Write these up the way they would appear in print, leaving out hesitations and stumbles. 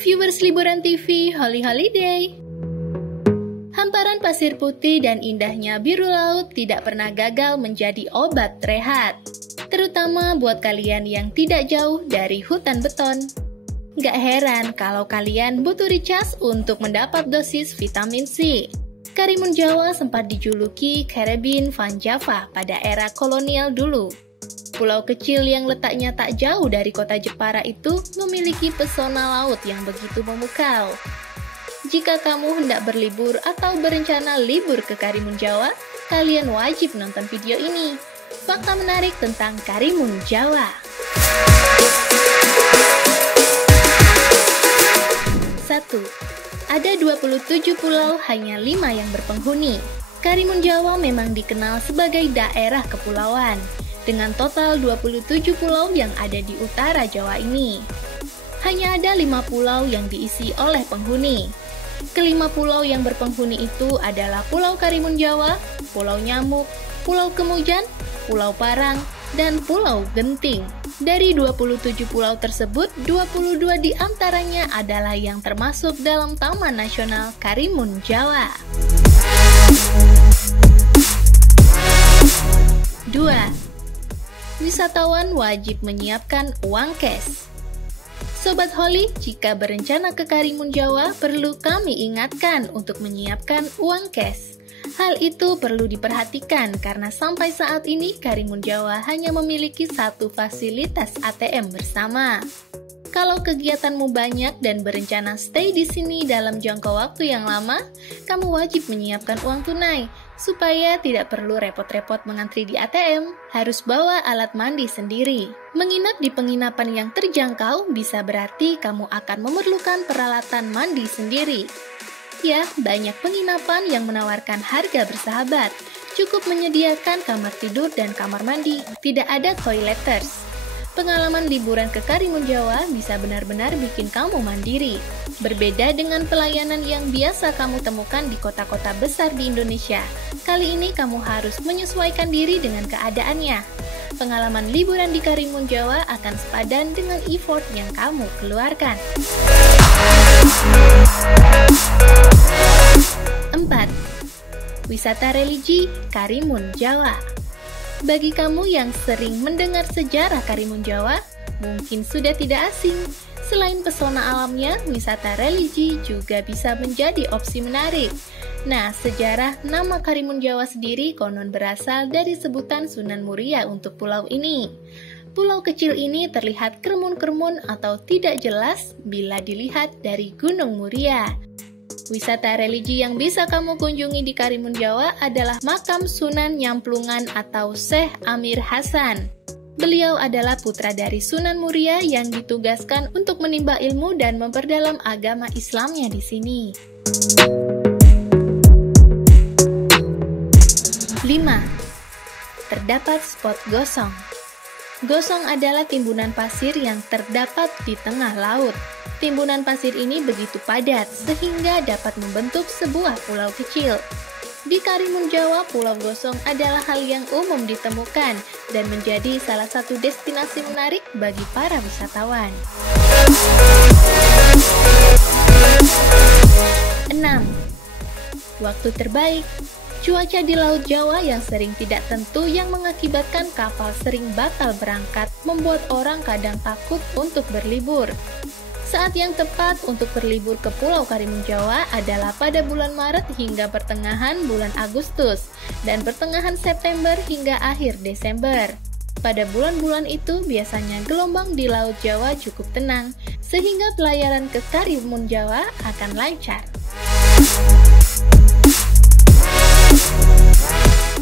viewers Liburan TV Holy Holiday. Hamparan pasir putih dan indahnya biru laut tidak pernah gagal menjadi obat rehat, terutama buat kalian yang tidak jauh dari hutan beton. Gak heran kalau kalian butuh recharge untuk mendapat dosis vitamin C. Karimun Jawa sempat dijuluki Caribbean Van Java pada era kolonial dulu. Pulau kecil yang letaknya tak jauh dari kota Jepara itu memiliki pesona laut yang begitu memukau. Jika kamu hendak berlibur atau berencana libur ke Karimun Jawa, kalian wajib nonton video ini. Fakta menarik tentang Karimun Jawa. 1. Ada 27 pulau, hanya 5 yang berpenghuni. Karimun Jawa memang dikenal sebagai daerah kepulauan, dengan total 27 pulau yang ada di utara Jawa ini. Hanya ada 5 pulau yang diisi oleh penghuni. Kelima pulau yang berpenghuni itu adalah Pulau Karimun Jawa, Pulau Nyamuk, Pulau Kemujan, Pulau Parang, dan Pulau Genting. Dari 27 pulau tersebut, 22 diantaranya adalah yang termasuk dalam Taman Nasional Karimun Jawa. 2. Wisatawan wajib menyiapkan uang cash. Sobat Holy, jika berencana ke Karimun Jawa, perlu kami ingatkan untuk menyiapkan uang cash. Hal itu perlu diperhatikan karena sampai saat ini Karimun Jawa hanya memiliki satu fasilitas ATM bersama. Kalau kegiatanmu banyak dan berencana stay di sini dalam jangka waktu yang lama, kamu wajib menyiapkan uang tunai, supaya tidak perlu repot-repot mengantri di ATM, harus bawa alat mandi sendiri. Menginap di penginapan yang terjangkau bisa berarti kamu akan memerlukan peralatan mandi sendiri. Ya, banyak penginapan yang menawarkan harga bersahabat, cukup menyediakan kamar tidur dan kamar mandi, tidak ada toileters. Pengalaman liburan ke Karimun Jawa bisa benar-benar bikin kamu mandiri. Berbeda dengan pelayanan yang biasa kamu temukan di kota-kota besar di Indonesia. Kali ini kamu harus menyesuaikan diri dengan keadaannya. Pengalaman liburan di Karimun Jawa akan sepadan dengan effort yang kamu keluarkan. 4. Wisata religi Karimun Jawa. Bagi kamu yang sering mendengar sejarah Karimun Jawa, mungkin sudah tidak asing. Selain pesona alamnya, wisata religi juga bisa menjadi opsi menarik. Nah, sejarah nama Karimun Jawa sendiri konon berasal dari sebutan Sunan Muria untuk pulau ini. Pulau kecil ini terlihat kermun-kermun atau tidak jelas bila dilihat dari Gunung Muria. Wisata religi yang bisa kamu kunjungi di Karimun Jawa adalah makam Sunan Nyamplungan atau Syekh Amir Hasan. Beliau adalah putra dari Sunan Muria yang ditugaskan untuk menimba ilmu dan memperdalam agama Islamnya di sini. 5. Terdapat spot gosong. Gosong adalah timbunan pasir yang terdapat di tengah laut. Timbunan pasir ini begitu padat sehingga dapat membentuk sebuah pulau kecil. Di Karimun Jawa, pulau gosong adalah hal yang umum ditemukan dan menjadi salah satu destinasi menarik bagi para wisatawan. 6. Waktu terbaik. Cuaca di Laut Jawa yang sering tidak tentu yang mengakibatkan kapal sering batal berangkat membuat orang kadang takut untuk berlibur. Saat yang tepat untuk berlibur ke Pulau Karimun Jawa adalah pada bulan Maret hingga pertengahan bulan Agustus dan pertengahan September hingga akhir Desember. Pada bulan-bulan itu biasanya gelombang di Laut Jawa cukup tenang, sehingga pelayaran ke Karimun Jawa akan lancar.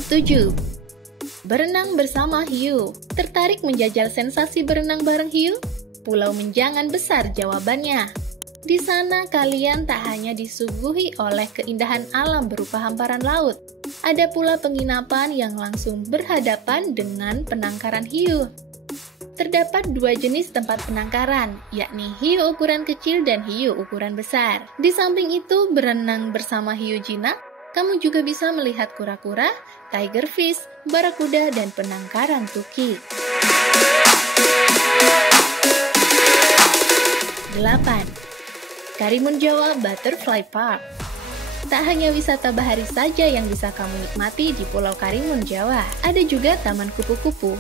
7. Berenang bersama hiu. Tertarik menjajal sensasi berenang bareng hiu? Pulau Menjangan besar jawabannya. Di sana kalian tak hanya disuguhi oleh keindahan alam berupa hamparan laut, ada pula penginapan yang langsung berhadapan dengan penangkaran hiu. Terdapat 2 jenis tempat penangkaran, yakni hiu ukuran kecil dan hiu ukuran besar. Di samping itu, berenang bersama hiu jinak, kamu juga bisa melihat kura-kura, tiger fish, barakuda, dan penangkaran tuki. 8. Karimun Jawa Butterfly Park. Tak hanya wisata bahari saja yang bisa kamu nikmati di Pulau Karimun Jawa, ada juga Taman Kupu-Kupu.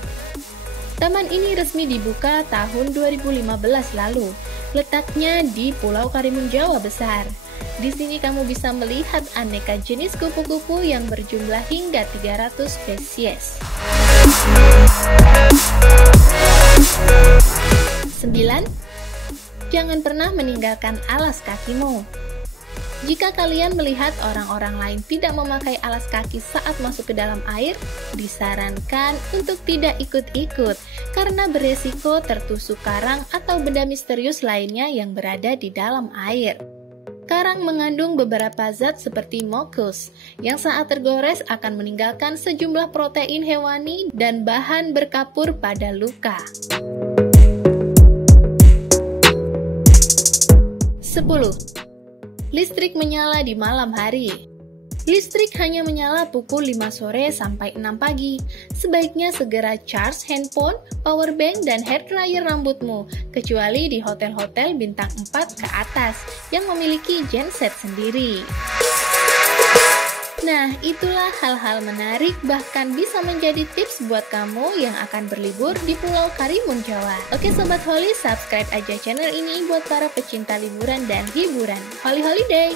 Taman ini resmi dibuka tahun 2015 lalu. Letaknya di Pulau Karimun Jawa besar. Di sini kamu bisa melihat aneka jenis kupu-kupu yang berjumlah hingga 300 spesies. 9. Jangan pernah meninggalkan alas kakimu. Jika kalian melihat orang-orang lain tidak memakai alas kaki saat masuk ke dalam air, disarankan untuk tidak ikut-ikut karena beresiko tertusuk karang atau benda misterius lainnya yang berada di dalam air. Karang mengandung beberapa zat seperti mokus yang saat tergores akan meninggalkan sejumlah protein hewani dan bahan berkapur pada luka. 10. Listrik menyala di malam hari. Listrik hanya menyala pukul 5 sore sampai 6 pagi. Sebaiknya segera charge handphone, power bank, dan hair dryer rambutmu, kecuali di hotel-hotel bintang 4 ke atas yang memiliki genset sendiri. Nah, itulah hal-hal menarik bahkan bisa menjadi tips buat kamu yang akan berlibur di Pulau Karimun Jawa. Oke Sobat Holly, subscribe aja channel ini buat para pecinta liburan dan hiburan. Holly Holiday!